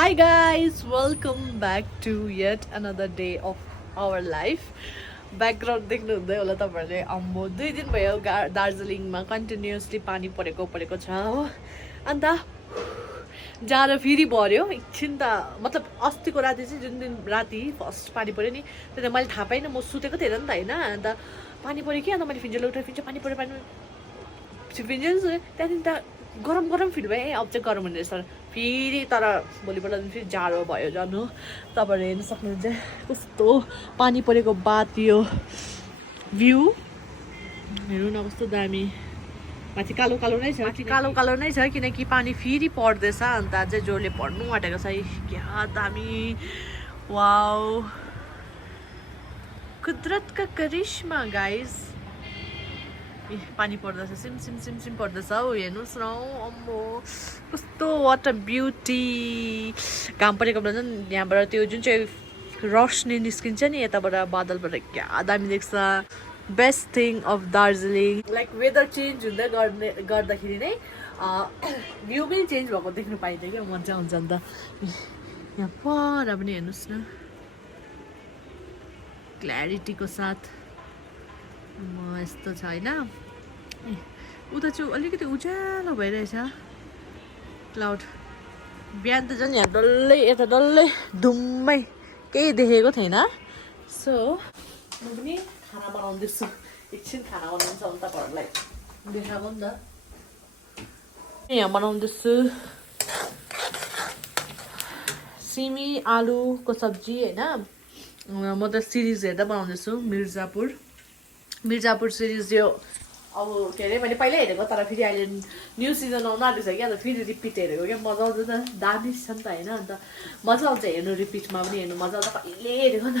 Hi guys, welcome back to yet another day of our life. Background देख्नु हुँदै होला तपाईहरुले अम्बो 2 दिन भयो दार्जिलिङमा कन्टिन्युअसली पानी परेको छ हो अन्त जाडो फेरि बढ्यो एकछिन त मतलब अस्तिको राति चाहिँ जुन दिन राति फर्स्ट पानी पर्यो नि त्यता मैले थाहा पाइनँ म सुतेको थिएन नि त हैन अन्त पानी पर्यो कि अन्त मैले फिन्जल उठाए फिन्जल पानी पर्यो फिन्जल त्यहाँदेखि त गरम फिल भयो अब चाहिँ गरम हुने रहेछ फेरि तर भोलिपल्ट फेरि जाडो भयो झन् हो तपाईँहरू हेर्न सक्नुहुन्छ कस्तो पानी परेको बात यो भ्यू हेर्नु न कस्तो दामी माथि कालो कालो नै छ किनकि पानी फेरि पर्दैछ अन्त अझै जोडले पर्नु आँटेको छ क्या दामी वाउ कुदरतका करिश्मा गाइस पानी पर्दैछ सिम पर्दैछ हौ हेर्नुहोस् न अम्बो कस्तो वाट अ ब्युटी घाम परेको बेला झन् यहाँबाट त्यो जुन चाहिँ रोशनी निस्किन्छ नि यताबाट बादलबाट क्या दामी देख्छ best thing of Darjeeling like weather change हुँदै गर्दाखेरि नै भ्यू पनि चेन्ज भएको देख्नु पाइन्छ क्या मजा आउँछ अन्त यहाँ पर पनि हेर्नुहोस् न क्ल्यारिटीको साथ यस्तो छ होइन उता चाहिँ अलिकति उज्यालो भइरहेछ क्लाउड बिहान त झन् यहाँ डल्लै धुम्मै केही देखेको थिएन सो म पनि खाना बनाउँदैछु एकछिन खाना बनाउँछ भने तपाईँहरूलाई देखाएको नि त यहाँ बनाउँदैछु सिमी आलुको सब्जी होइन म त सिरिज हेर्दा बनाउँदैछु मिर्जापुर सिरिज यो अब के अरे मैले पहिल्यै हेरेको तर फेरि अहिले न्यू सिजन आउनु आँटेको छ क्या अन्त फेरि रिपिट हेरेको क्या मजा आउँछ नि त दामी छ नि त होइन अन्त मजा आउँछ हेर्नु रिपिटमा पनि हेर्नु मजा आउँछ कहिले हेरेको नि त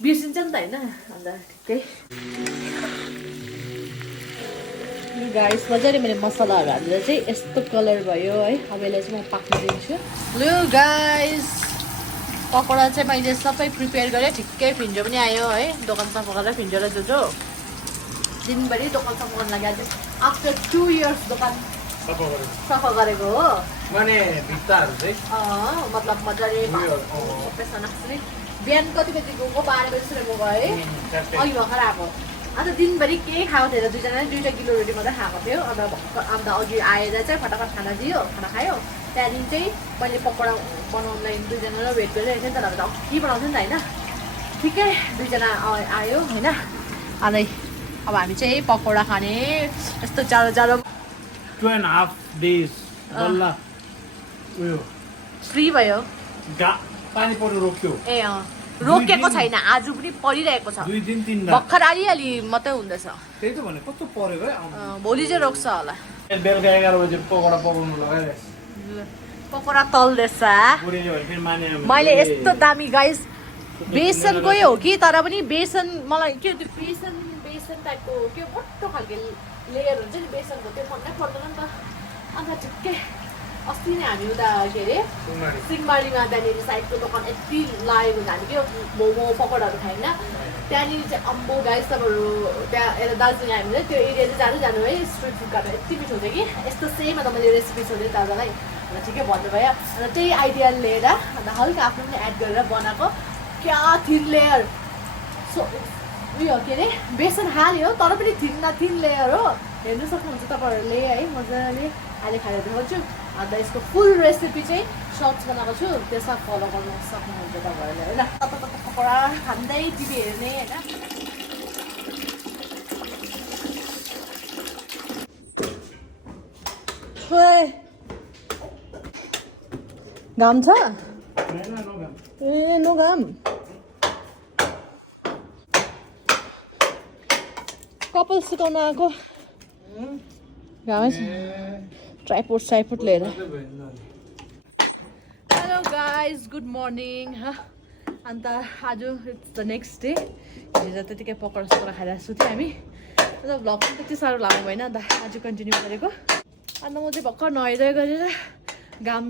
बिर्सिन्छ नि त होइन अन्त ठिकै गाइस मजाले मैले मसलाहरू हालेर चाहिँ यस्तो कलर भयो है अब यसलाई चाहिँ म पाक्न दिन्छु लु गाइस पकौडा चाहिँ मैले सबै प्रिपेयर गरेँ ठिकै फिन्जो पनि आयो है दोकान सफा गरेर फिन्जो र जोजो दिनभरि दोकान सफा गर्नु लागि आज आफ्टर 2 years दोकान सफा गरेको हो माने भित्ताहरु चाहिँ मतलब मजाले सबै सनाक्सले बिहान कति बजी गएको 12 बजीतिर गएको है अघि भर्खर आएको अन्त दिनभरि केही खाएको थिएन दुईजनाले 2 किलो रोटी मात्रै खाएको थियो अन्त अघि आएर चाहिँ फटाफट खाना खायो त्यहाँदेखि चाहिँ मैले पकौडा बनाउनलाई दुईजनालाई वेट गरिरहेको थिएँ नि त के बनाउँथ्यो नि त होइन ठिकै दुईजना आयो होइन अनि अब हामी चाहिँ पकौडा खाने यस्तो जाडो 2.5 days बल्ल उयो फ्री भयो पानी पर्नु रोक्यो ए रोकेको छैन आज पनि परिरहेको छ 2 दिन 3 दिन भर्खर अलि मात्रै हुँदैछ त्यही त भने कस्तो परेको है भोलि चाहिँ रोक्छ होला बेलुका 11 बजे पकौडा पकाउनु लगाइरहेछ पकौडा तल्दैछ मैले यस्तो दामी गाइस बेसनको हो कि तर पनि बेसन मलाई के त्यो बेसन टाइपको के मोटो खालको लेयर हुन्छ नि बेसनको त्यो मनै पर्दैन नि त अन्त ठिकै अस्ति नै हामी उता के अरे सिंहमारीमा त्यहाँनिर साइडको दोकान यति लागेको हुन्छ हामी के मोमो पकौडाहरू खाएन त्यहाँनिर चाहिँ अम्बो गाइस तपाईँहरू त्यहाँ यता दार्जिलिङ हामीले त्यो एरिया चाहिँ जानु है स्ट्रिट फुड खानु यति मिठो हुन्छ कि यस्तो सेम अन्त मैले रेसिपी सोधेँ दादालाई अन्त ठिकै भन्नुभयो अन्त त्यही आइडिया लिएर अन्त हल्का आफ्नो पनि एड गरेर बनाएको क्या थिन लेयर उयो के अरे बेसन हाल्यो तर पनि थिन लेयर हो हेर्नु सक्नुहुन्छ तपाईँहरूले है मजाले अहिले खाएर देखाउँछु अन्त यसको फुल रेसिपी चाहिँ सर्ट्स बनाएको छु त्यसमा फलो गर्नु सक्नुहुन्छ तपाईँहरूले होइन पकौडा खाँदै टिभी हेर्ने होइन घाम छ ए नो घाम कपाल सुकाउन आएको घामै छ ट्राइपोड लिएर हेलो गाइज गुड मर्निङ अन्त आज इट्स द नेक्स्ट डे हिजो त्यतिकै पकौडा खाएर सुत्यो हामी अन्त भ्लग पनि त्यति साह्रो लामो भएन अन्त आज कन्टिन्यू गरेको अन्त म चाहिँ भर्खर नुहाइधुवाइ गरेर घाम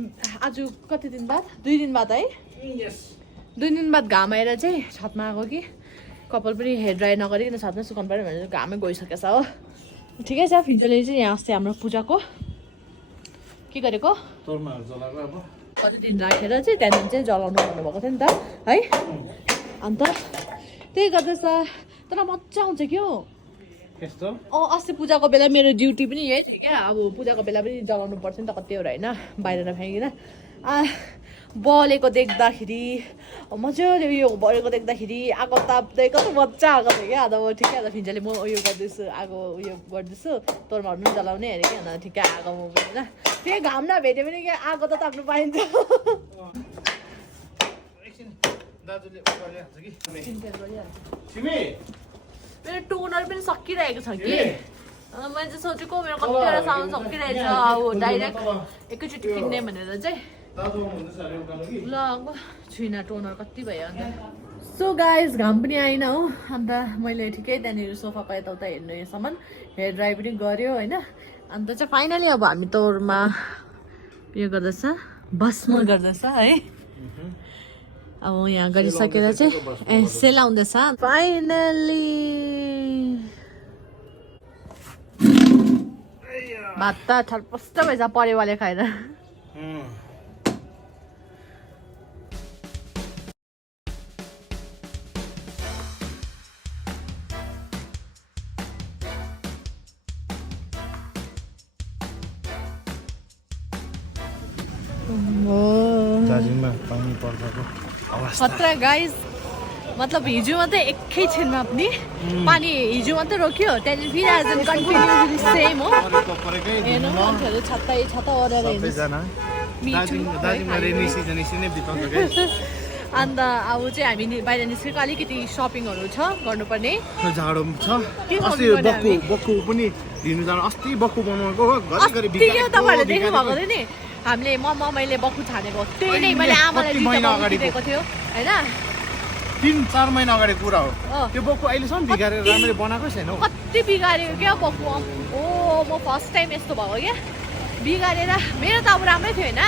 आज कति दिन बाद 2 दिन बाद है 2 दिन बाद घाम आएर चाहिँ छतमा आएको कि कपाल पनि हेयर ड्राई नगरिकन छतमै सुकाउनु पऱ्यो भनेर घामै गइसकेछ हो ठिकै छ फिन्जोले चाहिँ यहाँ अस्ति हाम्रो पूजाको के गरेको कति दिन राखेर चाहिँ त्यहाँदेखि चाहिँ जलाउनु भन्नुभएको थियो नि त है अन्त त्यही गर्दैछ तर मजा आउँछ क्या अस्ति पूजाको बेला मेरो ड्युटी पनि यही थियो क्या अब पूजाको बेला पनि जलाउनु पर्छ नि त कतिवटा होइन बाहिर नफ्याँकिन बलेको देख्दाखेरि मजाले उयो बलेको देख्दाखेरि आगो ताप्दै कस्तो मजा आएको थियो क्या अन्त म ठिकै अन्त फिन्जाले म उयो गर्दैछु आगो उयो गर्दैछु तोर्माहरू पनि जलाउने अरे क्या अन्त ठिकै आगो म पनि होइन त्यही घाम नभेट्यो भने क्या आगो त ताप्नु पाइन्छ मेरो टोनर पनि सकिरहेको छ कि मैले चाहिँ सोचेको मेरो कतिवटा सामान सकिरहेछ अब डाइरेक्ट एकैचोटि किन्ने भनेर चाहिँ ल छुइनँ टोनर कति भयो अन्त सो गाइज घाम पनि आएन हो अन्त मैले ठिकै त्यहाँनिर सोफाको यताउता हेर्नु योसम्म हेयर ड्राई पनि गऱ्यो होइन अन्त चाहिँ फाइनली अब हामी तोरमा उयो गर्दैछ भस्म गर्दैछ है अब यहाँ गरिसकेर चाहिँ सेलाउँदैछ फाइनली भात त छलपस्ट भएछ परेवाले खाएर दार्जिलिङमा पानी पर्दाको खतरा गाइज मतलब हिजो मात्रै एकैछिनमा पनि पानी हिजो मात्रै रोक्यो त्यहाँदेखि फेरि आज कन्टिन्यू सेम हो हेर्नु मान्छेहरू छत्ता ओरेर अन्त अब चाहिँ हामी बाहिर निस्केको अलिकति सपिङहरू छ गर्नुपर्ने जाडो छ बक्खु पनि लिनु जानु अस्ति बक्खु बनाउनुको तपाईँहरूले देख्नु भएको थियो नि हामीले मैले बक्खु छानेको त्यही नै मैले आमालाई दिएको थियो होइन 3-4 महिना अगाडि कुरा हो त्यो बक्खु अहिलेसम्म बिगारेर राम्ररी बनाएको छैन कति बिगाऱ्यो क्या बक्खु ओ म फर्स्ट टाइम यस्तो भएको क्या बिगारेर मेरो त अब राम्रै थियो होइन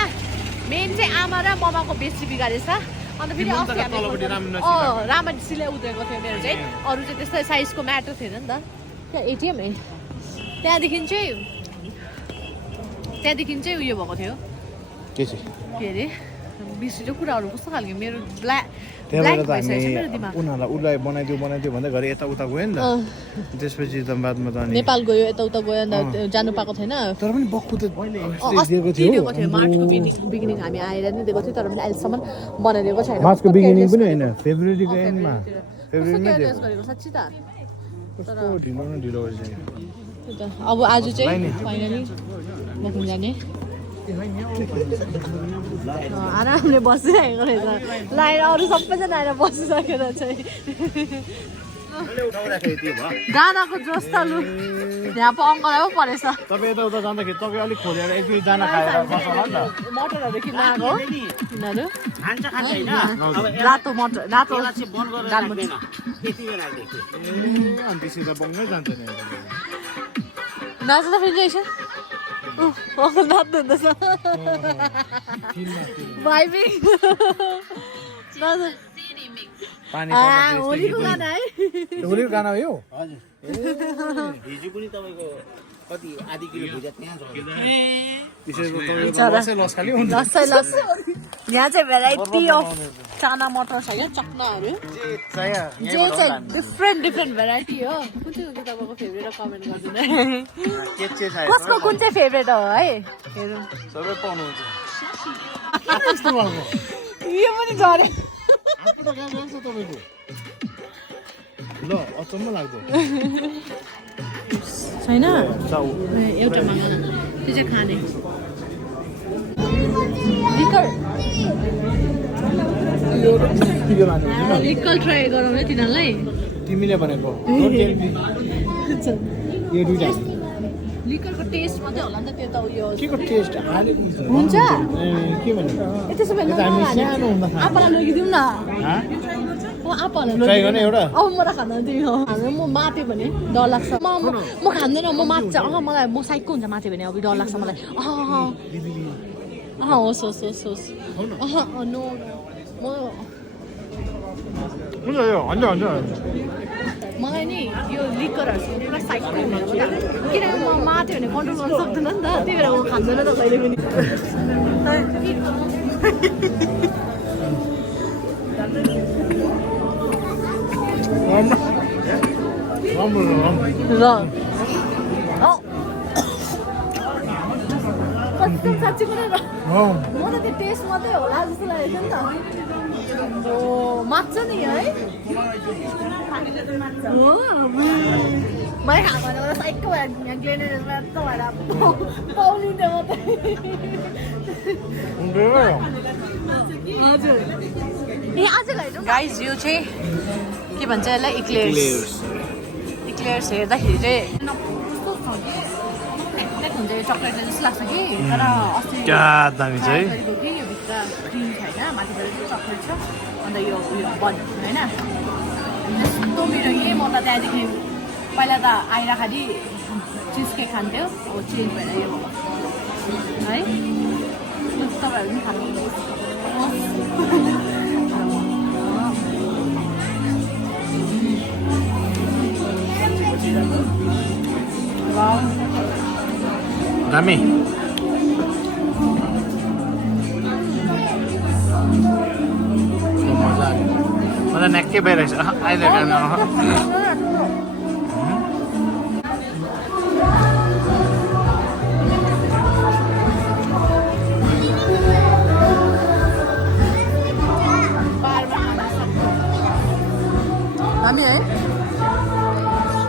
मेन चाहिँ आमा र ममाको बेसी बिगारेछ अन्त फेरि राम्ररी सिलाइ उद्रेको थियो मेरो चाहिँ अरू चाहिँ त्यस्तै साइजको म्याटर थिएन नि त त्यहाँ एटिएम है त्यहाँदेखि चाहिँ उयो भएको थियो के अरे बिर्सियो कुराहरू कस्तो खालको मेरो ब्ल्याक उनीहरूलाई बनाइदियो भन्दै घरि यता उता गयो नि त त्यसपछि त बादमा त नेपाल गयो यता उता गयो अन्त जानु पाएको थिएन तर पनि बक्खु त दिएको थियो मार्चको बिगिनिङ हामी आएर नि दिएको थियो तर पनि अहिलेसम्म बनाइदिएको छैन मार्चको बिगिनिङ पनि होइन फेब्रुअरीको एन्डमा फेब्रुअरीमा गरेको साँच्चै त कस्तो ढिलो अब आज चाहिँ फाइनली म घुम्न जाने आरामले बसिरहेको रहेछ लाइन अरू सबैजना आएर बसिसकेर चाहिँ गानाको जोस त लु यहाँ पो अङ्कलाई पो परेछ तपाईँ यता जाँदाखेरि तपाईँ अलिक खोलेर एक दुई दाना खाएर बस्नु नि त मटरहरू किन्न आएको तिनीहरू रातो मटर रातो दालमुट अनि त्यसरी त बङ्गै जान्छ नि नाच्दा फेरि रहेछ अङ्कल नाच्नु हुँदैछ भाइबिङ होलीको गाना है होलीको गाना हो यो हिजो पनि तपाईको कति आधी किलो भुजा त्यहाँ यहाँ चाहिँ भेराइटी अफ चाना मटर छ क्या चक्नाहरू जे चाहिँ डिफ्रेन्ट भेराइटी हो कुन चाहिँ हुन्छ तपाईँको फेभरेट कमेन्ट गरिदिनु कसको कुन चाहिँ फेभरेट हो है हेरौँ सबै पाउनुहुन्छ यो पनि झरे ल अचम्म लाग्दो छैन एउटा मागा त्यो चाहिँ खाने लिकर ट्राई गराउने तिनीहरूलाई तिमीले भनेको यो दुईटा लिकरको टेस्ट मात्रै होला नि त त्यो त उयो के को टेस्ट हुन्छ के भन्नु त्यसो भए आप्पालाई लगिदिउँ न ट्राई गर्ने एउटा अब म त खाँदैन तिमी हाम्रो म माथि भने डर लाग्छ म खाँदैन म मात्छ मलाई म साइकको हुन्छ माथि भने अब डर लाग्छ मलाई होस् नो मलाई नि यो लिकरहरू पुरा साइकको हुने हो किनभने म माथि भने कन्ट्रोल गर्न सक्दैन नि त त्यही भएर म खाँदैन त कहिले पनि कसम साँच्ची कुरा म त त्यो टेस्ट मात्रै होला जस्तो लागेको नि त मात्छ नि है मैले खाएको भने मलाई साइकको भएर यहाँ ग्लेनेरेसमा यस्तो भएर पाउलिन्थ्यो मात्रै हजुर ए आज हेर्नु गाइज यो चाहिँ के भन्छ यसलाई इक्लेयर्स हेर्दाखेरि चाहिँ कस्तो छ कि हुन्छ यो चक्लेट जस्तो लाग्छ कि तर अस्ति दामी छ है यो भित्र क्रिम छ होइन माथिबाट चाहिँ चक्लेट छ अन्त यो उयो बन होइन यस्तो मिठो कि म त त्यहाँदेखि पहिला त आएर खालि चिज केक खान्थ्यो अब चेन्ज भएर यो है तपाईँहरू पनि खानु दामी मजा आयो मलाई नेक्कै भइरहेछ अहिले दामी है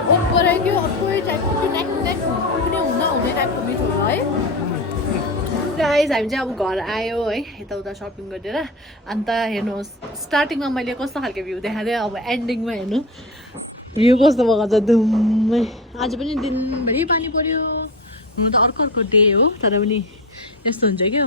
ओपर आइदियो अर्कै टाइपको नेक पनि हुँदै टाइपको मिठो हो है गाइज हामी चाहिँ अब घर आयो है यताउता सपिङ गरेर अन्त हेर्नुहोस् स्टार्टिङमा मैले कस्तो खालको भ्यू देखाएको थिएँ अब एन्डिङमा हेर्नु भ्यू कस्तो भएको छ धुम्मै आज पनि दिनभरि पानी पर्यो हुनु त अर्को डे हो तर पनि यस्तो हुन्छ क्या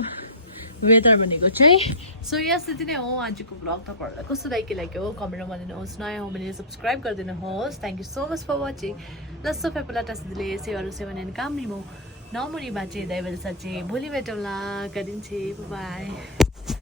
वेदर भनेको चाहिँ सो यस त्यति नै हो आजको ब्लग तपाईँहरूलाई कस्तो लाग्यो कमेन्टमा गरिदिनुहोस् नयाँ हो भने सब्सक्राइब गरिदिनुहोस् thank you so much for watching ल सोफा पेलाटा दिले सेवाहरू सेवन काम नि म नमुरी बाँचे दैवल साँचे भोलि भेटौँला गरिन्छ बाई